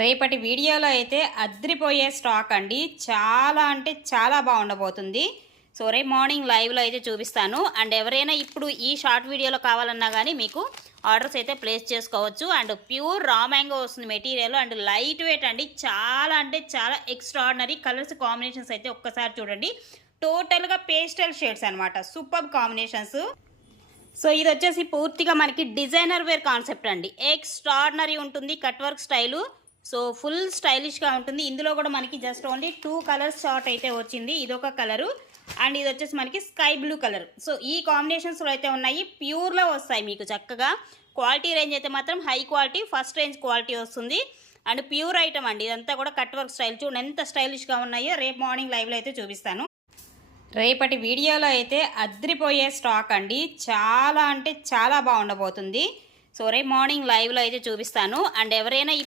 రేపటి వీడియోలో అయితే అద్రిపోయే స్టాక్ అండి. చాలా అంటే చాలా బాగుండబోతుంది. సో రేపు మార్నింగ్ లైవ్లో అయితే చూపిస్తాను. అండ్ ఎవరైనా ఇప్పుడు ఈ షార్ట్ వీడియోలో కావాలన్నా కానీ మీకు ఆర్డర్స్ అయితే ప్లేస్ చేసుకోవచ్చు. అండ్ ప్యూర్ రా మ్యాంగో వస్తుంది మెటీరియల్. అండ్ లైట్ వెయిట్ అండి. చాలా అంటే చాలా ఎక్స్ట్రాడినరీ కలర్స్ కాంబినేషన్స్ అయితే ఒక్కసారి చూడండి. టోటల్గా పేస్టల్ షేడ్స్ అనమాట. Super combinations. సో ఇది వచ్చేసి పూర్తిగా మనకి డిజైనర్ వేర్ కాన్సెప్ట్ అండి. ఎక్స్ట్రాడినరీ ఉంటుంది cut work style. So full స్టైలిష్గా ఉంటుంది. ఇందులో కూడా మనకి జస్ట్ ఓన్లీ 2 కలర్స్ షార్ట్ అయితే వచ్చింది. ఇదొక కలరు అండ్ ఇది వచ్చేసి మనకి స్కై బ్లూ కలర్. సో ఈ కాంబినేషన్స్లో అయితే ఉన్నాయి. ప్యూర్లో వస్తాయి మీకు చక్కగా. క్వాలిటీ రేంజ్ అయితే మాత్రం high quality, first range quality వస్తుంది. అండ్ ప్యూర్ ఐటమ్ అండి. ఇదంతా కూడా కట్ వర్క్ స్టైల్. చూడండి ఎంత స్టైలిష్గా ఉన్నాయో. రేపు మార్నింగ్ లైవ్లో అయితే చూపిస్తాను. రేపటి వీడియోలో అయితే అద్రిపోయే స్టాక్ అండి. చాలా అంటే చాలా బాగుండబోతుంది. సో రేపు మార్నింగ్ లైవ్లో అయితే చూపిస్తాను. అండ్ ఎవరైనా